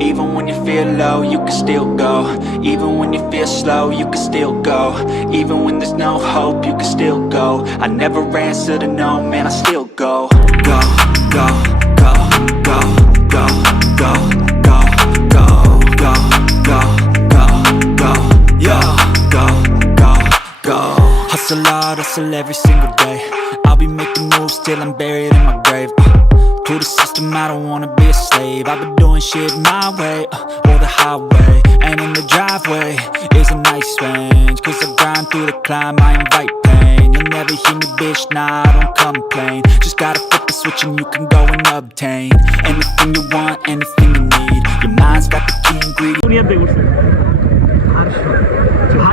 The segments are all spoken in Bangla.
Even when you feel low, you can still go. Even when you feel slow, you can still go. Even when there's no hope, you can still go. I never answer to no, man, I still go. Go, go, go, go, go, go, go, go, go, go, go, go, yo, go, go, go. Hustle hard, hustle every single day. I'll be making moves till I'm buried in my grave. To the system, I don't wanna be a slave. I've been doing shit my way, or the highway. And in the driveway is a nice range. Cause I grind through the climb, I invite pain. You'll never hear me, bitch, nah, I don't complain. Just gotta flip the switch and you can go and obtain anything you want, anything you need. Your mind's got the key ingredient.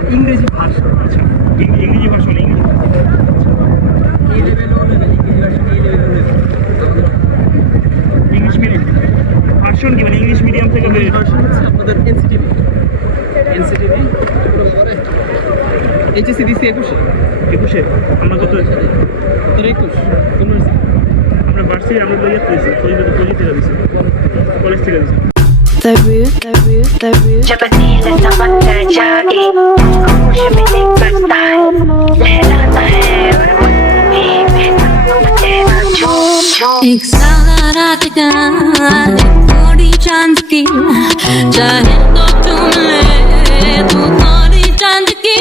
इंग्रजी भाषा इंग्रजी भाषा इंग्लिश मीडियम ভার্সন কি মানে ইংলিশ মিডিয়াম থেকে ভার্সন হচ্ছে আপনাদের এনসিটিভি এইচএসসি দিছি 21 আমরা কত 21 আমরা ভার্সিটি আমরা লইয়া দিছি কলেজ থেকে দিছি The roof. जब दिल समंदर जागे होश में लेकर ताए लहराता है और मुझे तेरा झूम एक सारा रात का थोड़ी चांद की चाहे तो तुम ले तू थोड़ी चांद की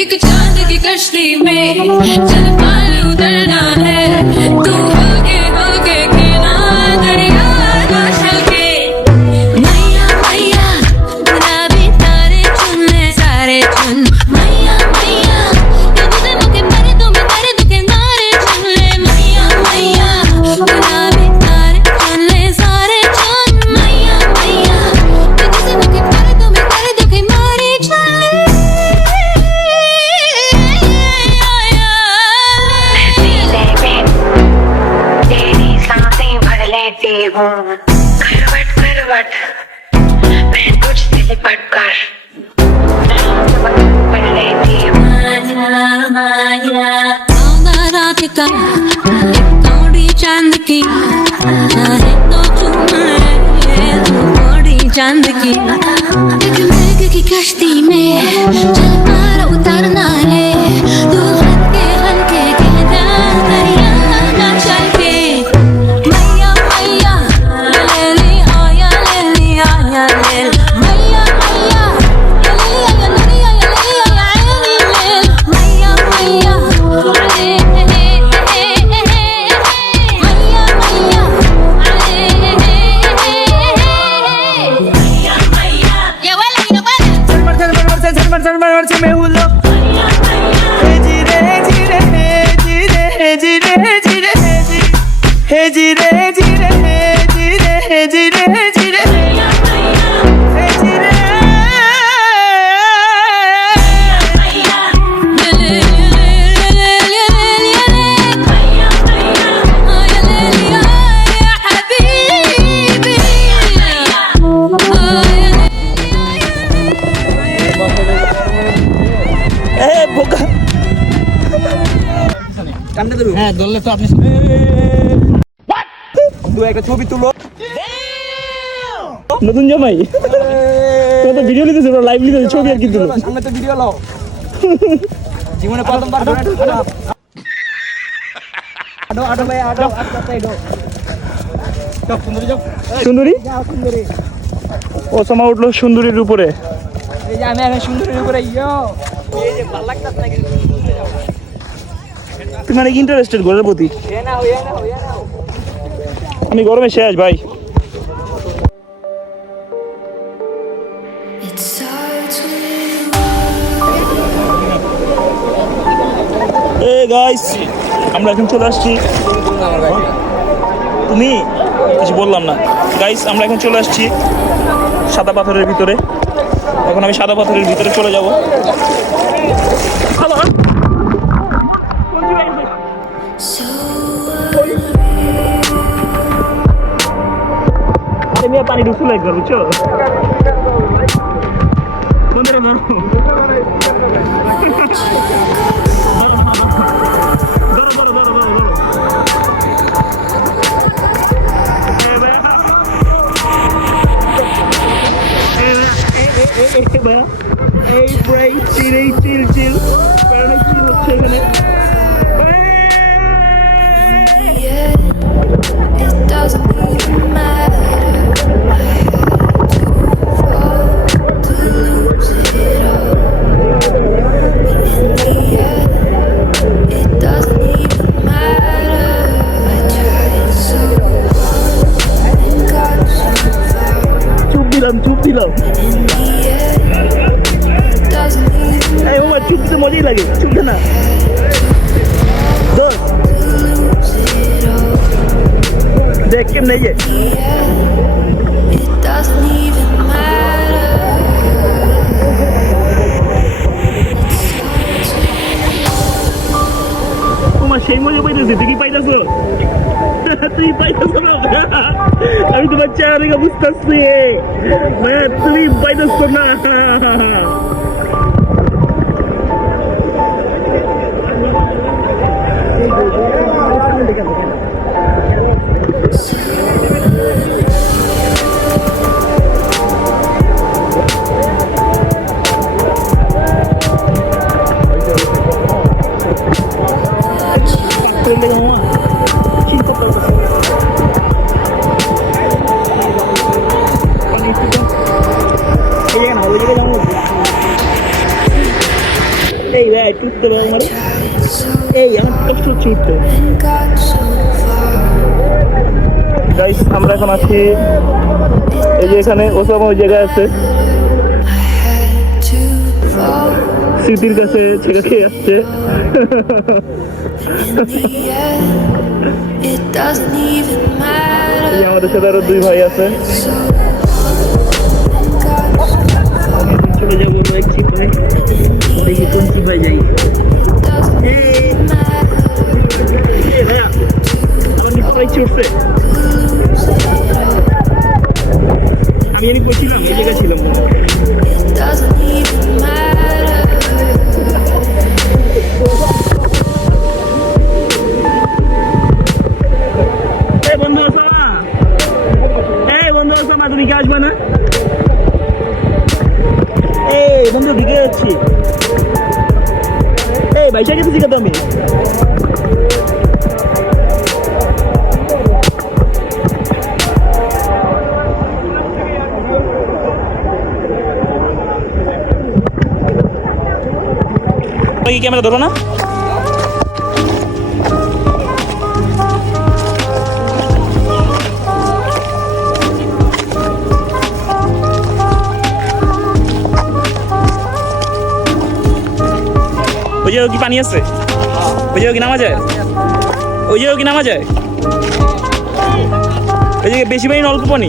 एक चांद की कश्ती में चल पार उतरना है तू होके किनारा दरिया का चलके मैया मैया गुलाबी तारे चुन ले सारे चुन मैया मैया ये तुझे मुके मारे दुखे नारे चुन ले मैया मैया गुलाबी तारे चुन ले सारे चुन मैया मैया ये तुझे मुके मारे दुखे मारे चुन ले सीने में तेरी सांसें भर लेती हूँ करवट करवट मैं तुझसे लिपट कर भर लेती हूँ सारा रात का एक थोड़ी चांद की चाहे तो चुन ले तू थोड़ी चांद की एक मेघ की कश्ती में चल पार उतरना है तू हल्के दरिया ना चल के मैया मैया ले ली आया ले मैया मैया হ্যাঁ দললে তো আপনি একটা ছবি তুলো নতুন জামাই তো ভিডিও নিতেছে লাইভ নিতেছে ছবি আর কি তুলো সামনে তো ভিডিও লাও জীবনে প্রথমবার আডো ভাই আডো সুন্দরী ও সমা উঠলো সুন্দরীর উপরে এই যে আমি এখন সুন্দরীর উপরে এই যে ভালো লাগতাছে নাকি তুমি অনেক ইন্টারেস্টেড ঘরের প্রতি আমি গরমে শেষ ভাই গাইস আমরা এখন চলে আসছি তুমি কিছু বললাম না গাইস আমরা এখন চলে আসছি সাদা পাথরের ভিতরে এখন আমি সাদা পাথরের ভিতরে চলে যাব পানি ঢুকছিল একবার বুঝছো বন্ধুরা ভাইয়া এই প্রায় চিল কারণ চিল হচ্ছে এখানে It doesn't even matter. I had to fall to lose it all. But in the end, it doesn't even matter. I tried so hard and got so far. চুপ দিলাম In the end, it doesn't even এই বাবা চুপ দিতে মজাই লাগে চুপ দে না দোস্ত lose it all. দেখ কেমন এই যে It doesn't even matter. তোমার সেই মজা পাইতেছি তুই কি পাইতেছ তুই পাইতেছ না আমি তোমার চেহারা দেখে বুঝতেছি ভাইয়া তুমি পাইতেছ না এই ভাই টুটতে পারবো না Tried so এই আমার কষ্ট হচ্ছে উঠতে and got so far. Guys আমরা এখন আছি এই যে এখানে ওসামা ওই জায়গায় আছে I had to fall. স্মৃতির কাছে ছেড়ে খেয়ে আসছে In the end, it doesn't even এই matter. যে আমাদের সাথে আরো দুই ভাই আছে So and got so far. চলে যাবো আমরা এক চিপায় দেখি কোন চিপায় যাই Doesn't even matter. এই ভাইয়া আমার নিচে পাই উঠছে আমি জানি করছিলাম এই জায়গায় ছিলাম It doesn't even matter. এই বন্ধু ওসামা তুমি কি আসবে না এই বন্ধু দিকে যাচ্ছি এই বাইশা গেছি কত আমি কি ক্যামেরা ধরো না ওই জায়গায় কি পানি আছে ওই জায়গায় কি নামা যায় ওই জায়গায় কি নামা যায় ওই জায়গায় বেশি পানি নলকূপ পানি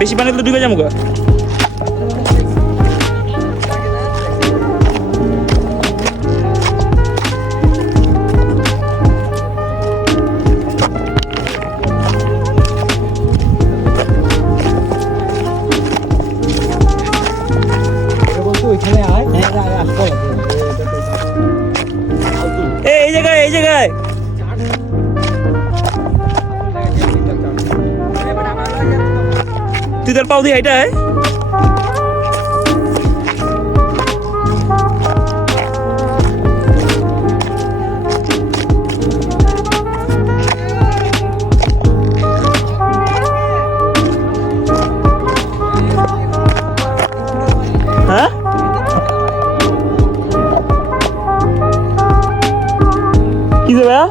বেশি পানি তো ডুবে যাবো গা এই জায়গায় তুই তোর পাও দিয়ে এটা হ্যাঁ কি যে ভাইয়া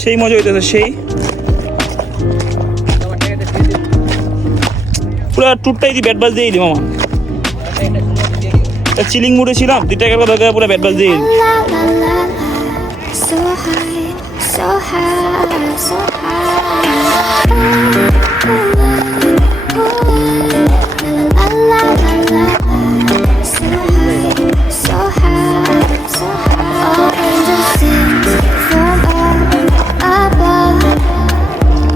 সেই মজা হইতেছে সেই পুরো টুরটাই দি ব্যাট বাজ দিয়ে দিই মামা চিলিং মুডে ছিলাম 2 টাকার কথা পুরো ব্যাট বাজ দিয়ে La la la la, so high, so high, so high. La la la la, so high, so high, so high. All angels sing from up above.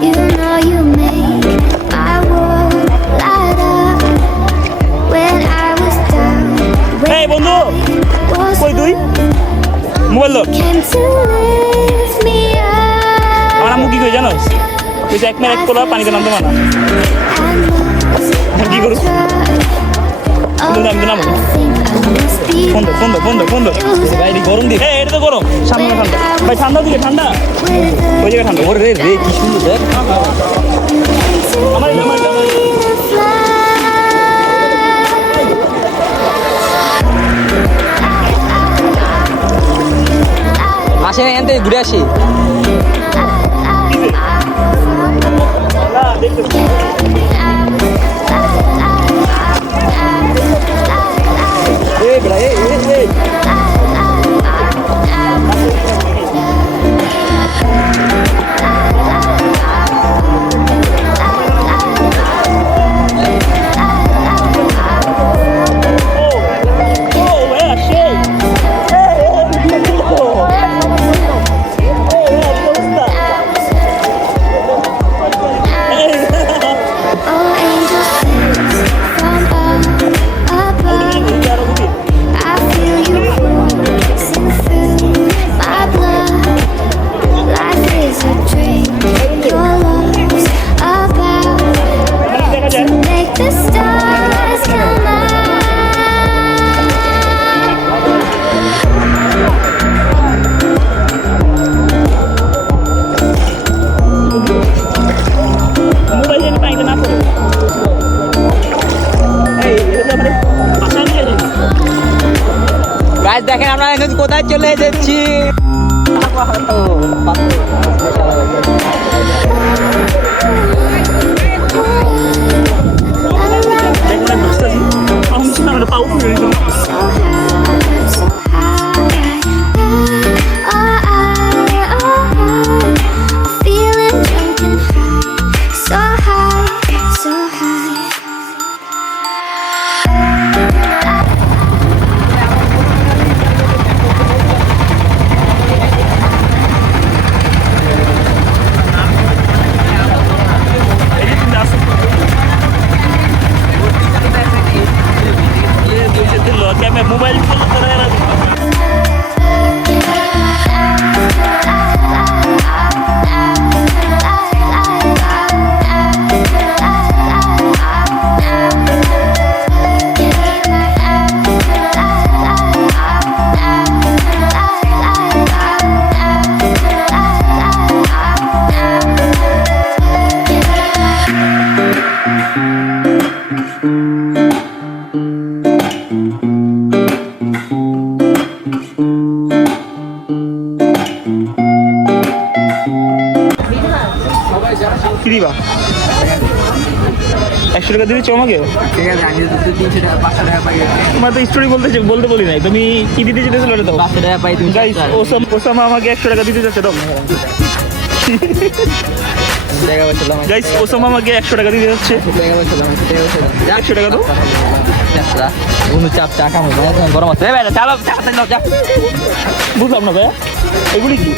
You know you make my লোক came to lift me up. আমার আম্মু কি কই জানোস তুই এক মেরে এক কোলা পানিতে নামতে মানা And কি করছ তুমি নামতে নামো ফোন দো ভাই গরম দিকে এটা তো গরম সামনে ঠান্ডা ভাই ঠান্ডা দিকে ঠান্ডা ওই জায়গায় ঠান্ডা ওরে রে কি সুন্দর দেখ আমার আসেন এখান থেকে ঘুরে আসি oh, angel sings from above. I feel you coursing through my blood. Life is a dream. Your love's about to make the stars come out. Mobile যেন পাইতে না পড়ে এই এটা মানে পাশা নিয়ে যাই গাইস দেখেন আমরা এখন কোথায় চলে যাচ্ছি দেখুন না বুঝতেছি আমি শুনে আমরা পাউ করে So high, so high. I'm feeling drunk and high. So high, so high. এই যে তুমি আসো ये दूसरे दिन लो क्या मैं मोबाइल फोन कर रहा हूं কি দিবা 100 টাকা দিয়েছো আমাকে ঠিক আছে আমি তো 300 টাকা 500 টাকা পাই তোমার তো স্টোরি বলতে বলি নাই তুমি কি দিতে যেতেছিল ওটা দাও 500 টাকা পাই তুমি গাইস ওসামা আমাকে 100 টাকা দিতে যাচ্ছে দাও টাকা বলছিলাম গাইস ওসামা আমাকে 100 টাকা দিতে যাচ্ছে টাকা বলছিলাম 100 টাকা দাও আচ্ছা বন্ধু চাপ চা খাবো গরম আছে ভাই চালো চা খাই নাও চা বুঝলাম না ভাই এগুলি কি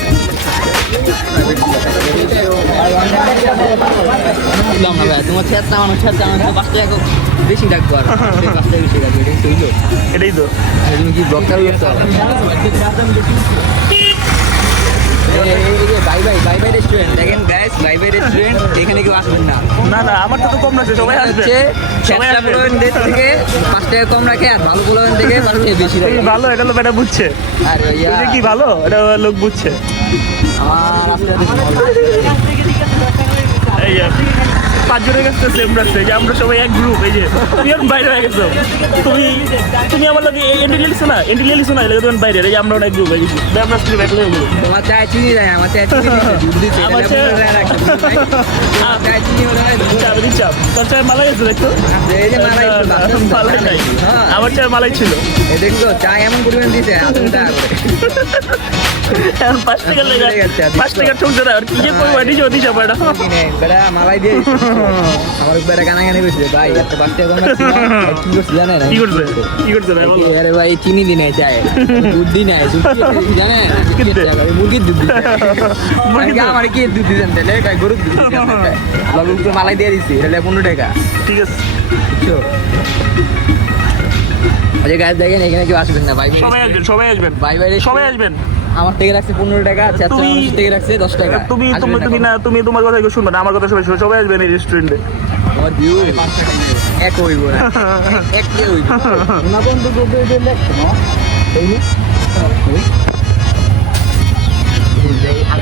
বুঝলাম না ভাই তোমার ছেড়া আমার 5 টাকা বেশি ডাকবো আর 5 টাকা বেশি ডাকবো এটা তো হইলো এটাই তো তুমি কি ব্লগটা করছো বাই বাই রেস্টুরেন্ট দেখেন গাইস বাই বাই রেস্টুরেন্ট এখানে কেউ আসবেন না না না আমার তো কম লাগছে সবাই আসবে সবাই আসবে থেকে 5 টাকা কম রাখে আর ভালো বলবেন থেকে 5 টাকা বেশি রাখে ভালো এটা লোক এটা বুঝছে আর এটা কি ভালো এটা লোক বুঝছে আমার এই যে 5 জনের কাছে সেম রাখছে যে আমরা সবাই এক গ্রুপ এই যে তুমি এখন বাইরে হয়ে গেছো তুমি আমার লাগে এন্ট্রি লিখছো না এলাকা তোমার বাইরে এই যে আমরা অনেক গ্রুপ এই যে আমরা স্কুলে ব্যাক হয়ে গেলো তোমার চায় চিনি দেয় আমার চায় চিনি দুধ দিতে আমার চায় চিনি হলো চাপ তোর চায় মালাই আছে দেখতো এই যে মালাই মালাই নাই আমার চায় মালাই ছিল এই দেখো চায় এমন পরিমাণ দিতে আপনি টাকা এখন 5 টাকা লেগে 5 টাকা ঠুকছে না আর কি যে করবো এটি যদি চাপ এটা কিনে বেড়া মালাই দিয়ে আমার বেড়া গানাগানি করছে ভাই একটা 5 টাকা কম কি করছে জানেন কি করছে ভাই বলো আরে ভাই চিনি দিনে চায় দুধ দিনে জানেন মুরগির দুধ দিনে আমার কি দুধ দিতেন তাহলে গরুর দুধ দিতেন মালাই দিয়ে দিচ্ছি তাহলে 15 টাকা ঠিক আছে বুঝছো আচ্ছা গাছ দেখেন এখানে কেউ আসবেন না ভাই সবাই আসবেন বাই বাই সবাই আসবেন আমার থেকে রাখছে 15 টাকা, চেষ্টা তুমি- মানুষের থেকে রাখছে 10 টাকা। তুমি আসবে তুমি না তুমি না তুমি তোমার কথা কেউ শুনবে না, আমার কথা সবাই শুনবে, সবাই আসবেন এই রেস্টুরেন্টে। আমার ভিউ এক হইব না, এক কে হইব না বন্ধু গোবে দেন দেখো না এই নি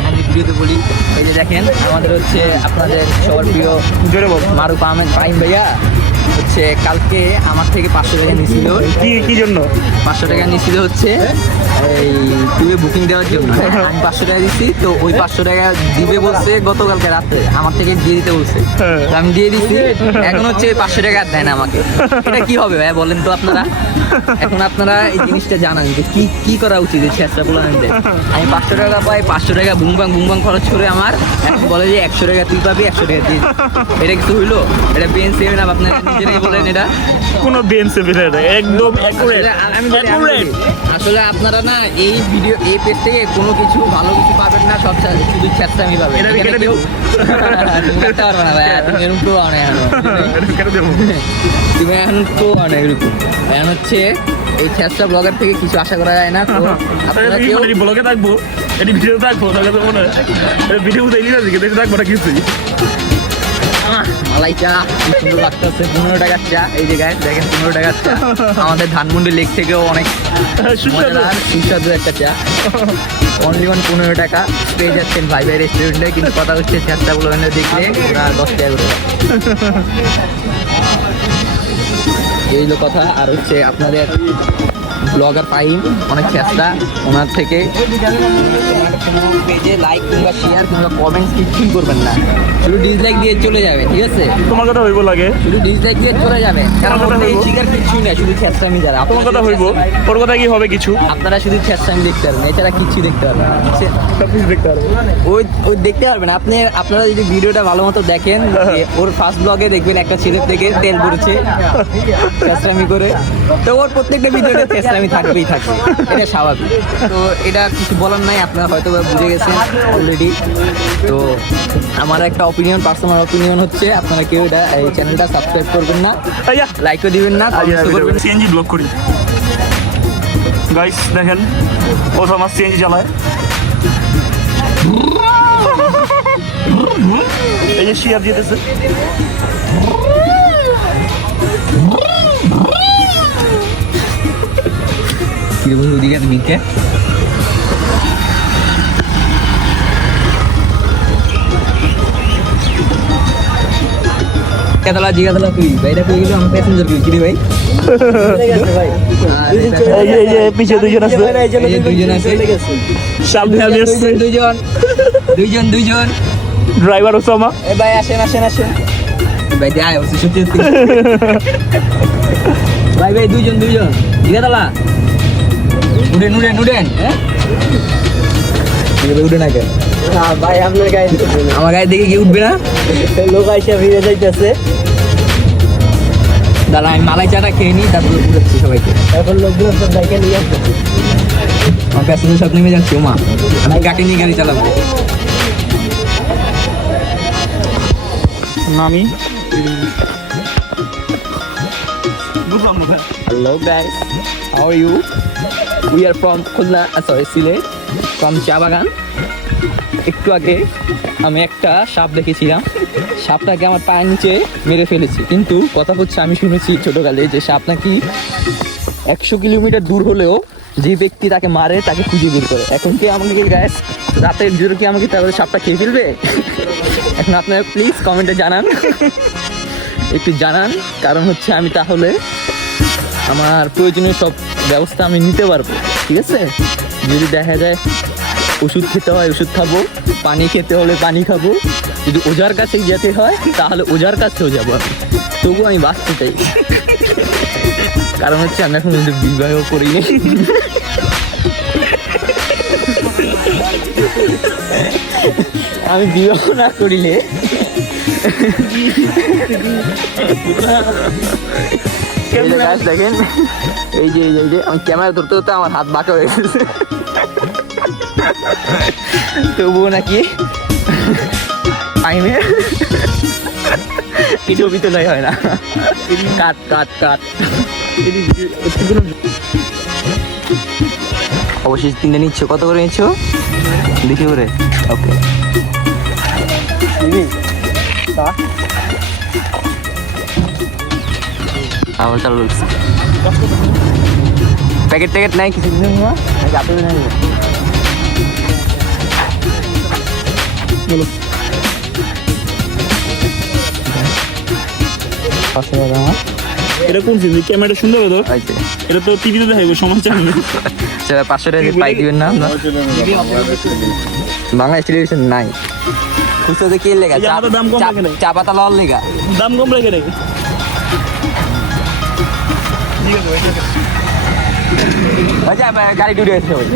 আমি ভিডিওতে বলি, এই যে দেখেন আমাদের হচ্ছে আপনাদের সবার প্রিয় জোরে বল। মারুফ আহমেদ ফাহিম ভাইয়া হচ্ছে কালকে আমার থেকে 500 টাকা নিয়েছিল। কি জন্য? 500 টাকা নিয়েছিল হচ্ছে এই ট্যুরে বুকিং দেওয়ার জন্য। আমি 500 টাকা দিচ্ছি, তো ওই 500 টাকা দিবে বলছে গতকালকে রাতে, আমার থেকে দিয়ে দিতে বলছে। তো আমি দিয়ে দিচ্ছি, এখন হচ্ছে 500 টাকা আর দেয় না আমাকে। এটা কি হবে ভাই বলেন তো আপনারা? এখন আপনারা এই জিনিসটা জানান যে কি করা উচিত এই চেষ্টা বলে আনতে। আমি 500 টাকা পাই, 500 টাকা বুমবাং খরচ করে আমার এখন বলে যে 100 টাকা তুই পাবি, 100 টাকা দিয়ে দিই। এটা কিছু হইলো? এটা বেঞ্চ সেভেন আপ আপনারা নিজেরাই বলেন এটা। কোনো বেঞ্চে বেরে না, একদম অ্যাকুরেট। আসলে আপনারা না এই ভিডিও এই পেজ থেকে কোনো কিছু ভালো কিছু পাবেন না, সব শুধু চেষ্টামি পাবেন। এটা এখানে কেটে কেউ করতে পারবে না ভাই, তুমি এরকম কেউ আনে এখনো, তুমি এখন কেউ আনে এরকম। এখন হচ্ছে এই চেষ্টা ব্লগার থেকে কিছু আশা করা যায় না। তো আপনারা কেউ ব্লগে থাকবো, এটি ভিডিও থাকবো, মনে হয় ভিডিও দেখলি না, দেখে থাকবো না কিছুই। মালাই চা কি সুন্দর লাগতেছে, 15 টাকার চা। এই যে গায়ে দেখেন 15 টাকার চা, আমাদের ধানমন্ডি লেক থেকেও অনেক মজাদার সুস্বাদু একটা চা। অনলি 15 টাকা পেয়ে যাচ্ছেন ভাই ভাই রেস্টুরেন্টে। কিন্তু কথা হচ্ছে চেষ্টাগুলো দেখলে ওরা 10 টাকা করে দেয়। এই হলো কথা। আর হচ্ছে আপনাদের ব্লগার ফাহিম অনেক চেষ্টা, ওনার থেকে পেজে লাইক কিংবা শেয়ার কিংবা কমেন্টস কিছুই করবেন না, শুধু ডিসলাইক দিয়ে চলে যাবে, ঠিক আছে? তোমার কথা হইব লাগে, শুধু ডিসলাইক দিয়ে চলে যাবে, কারণ কথা ওর এই হইবো। শিকার কিছুই না, শুধু চেষ্টামি যারা। তোমার কথা হইব, ওর কথা কি হবে কিছু? আপনারা শুধু চেষ্টামি দেখতে পারবেন, এছাড়া কিছু দেখতে পারবেন না, বুঝছেন? সবকিছু দেখতে পারবো। ওই দেখতে পারবেন আপনারা যদি ভিডিওটা ভালো মতো দেখেন, যে ওর ফার্স্ট ব্লগে দেখবেন একটা ছেলে থেকে তেল পড়ছে চেষ্টামি করে, তো ওর প্রত্যেকটা ভিডিওতে চেষ্টামি থাকবেই থাকবে, এটা স্বাভাবিক। তো এটা কিছু বলার নাই, আপনারা হয়তো বা বুঝে গেছেন অলরেডি। তো আমার একটা অপিনিয়ন, পার্সোনাল অপিনিয়ন হচ্ছে আপনারা কেউ এটা এই চ্যানেলটা সাবস্ক্রাইব করবেন না, লাইকও দিবেন না, কমেন্টও করবেন না। সিএনজি ব্লগ করি গাইস, দেখেন ও আমার সিএনজি চালায়, এই যে শিয়ার যেতেছে। কিরকম ওদিকে মিটকে জিগাতলা তুই ভাইটা পেয়ে গেল, আমার প্যাসেঞ্জার কিরে ভাই? এই যে পিছে দুইজন আছে, এই যে দুইজন আছে, সামনে আমি আসছি, দুইজন ড্রাইভার ওসামা। এ ভাই আসেন ভাই যায় হচ্ছে সত্যি ভাই দুইজন জিগাতলা উঠেন হ্যাঁ উঠে না কেন ভাই? আপনার গায়ে আমার গায়ে দেখে কি উঠবে না? লোক আইসা ফিরে যাইতেছে, দাদা আমি মালাই চাটা খেয়ে নিই, তারপর উঠেছি সবাইকে। এখন লোকগুলো সব বাইকে নিয়ে আসতেছে, আমার প্যাসেঞ্জার সব নেমে যাচ্ছে। ওমা আমি কাকে নিয়ে গাড়ি চালাবো? নামি বুঝলাম না। Hello guys, how are you? We are from Khulna, sorry Sylhet, from চা বাগান। একটু আগে আমি একটা সাপ দেখেছিলাম, সাপটাকে আমার পায়ের নিচে মেরে ফেলেছি। কিন্তু কথা হচ্ছে আমি শুনেছি ছোটকালে যে সাপ নাকি 100 কিলোমিটার দূর হলেও যে ব্যক্তি তাকে মারে তাকে খুঁজে বের করে। এখন কি আমাকে গাইস রাতের জোরে কি আমাকে তাহলে সাপটা খেয়ে ফেলবে? এখন আপনারা প্লিজ কমেন্টে জানান, একটু জানান, কারণ হচ্ছে আমি তাহলে আমার প্রয়োজনীয় সব ব্যবস্থা আমি নিতে পারবো, ঠিক আছে? যদি দেখা যায় ওষুধ খেতে হয় ওষুধ খাবো, পানি খেতে হলে পানি খাবো, যদি ওঝার কাছে যেতে হয় তাহলে ওঝার কাছেও যাবো আমি, তবুও আমি বাঁচতে চাই। কারণ হচ্ছে আমি এখন কিন্তু বিবাহ করিনি। আমি বিবাহ না করিলে দেখেন এই যে আমি ক্যামেরা ধরতে ধরতে আমার হাত বাঁকা হয়ে গেছে, তবুও নাকি টাইমে কিছু বিতলাই হয় না। কাট অবশ্যই 3টে নিচ্ছ, কত করে নিচ্ছ? 200 করে। ওকে, আবার চালু করছি। প্যাকেট ট্যাকেট নাই কিছু দিন না, যাতে নাই বলো। 500 টাকা আমার এটা কোন সিন? ক্যামেরাটা সুন্দর হবে তো? আইছে। এটা তো টিভিতে দেখাবো, সমাচার না। সেটা 500 টাকা দিয়ে পাই দিবেন না আপনার? বাংলাদেশ টেলিভিশন নাই। খুচরাতে কি লেখা? এই যে আমাদের দাম কম রাখে নাই। চা পাতা লওয়ার লেখা। দাম কম রেখে রেখে। ঠিক আছে ভাই, ঠিক আছে। আচ্ছা, গাড়ি ডুবে আছে সবাই।